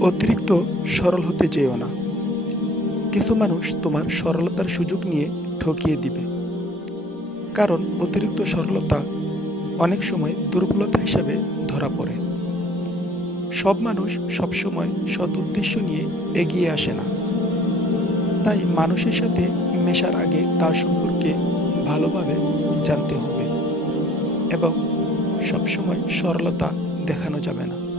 অতিরিক্ত সরল হতে যেও না। কিছু মানুষ তোমার সরলতার সুযোগ নিয়ে ঠকিয়ে দিবে। কারণ অতিরিক্ত সরলতা অনেক সময় দুর্বলতা হিসাবে ধরা পড়ে। সব মানুষ সবসময় সৎ উদ্দেশ্য নিয়ে এগিয়ে আসে না। তাই মানুষের সাথে মেশার আগে তার সম্পর্কে ভালোভাবে জানতে হবে এবং সবসময় সরলতা দেখানো যাবে না।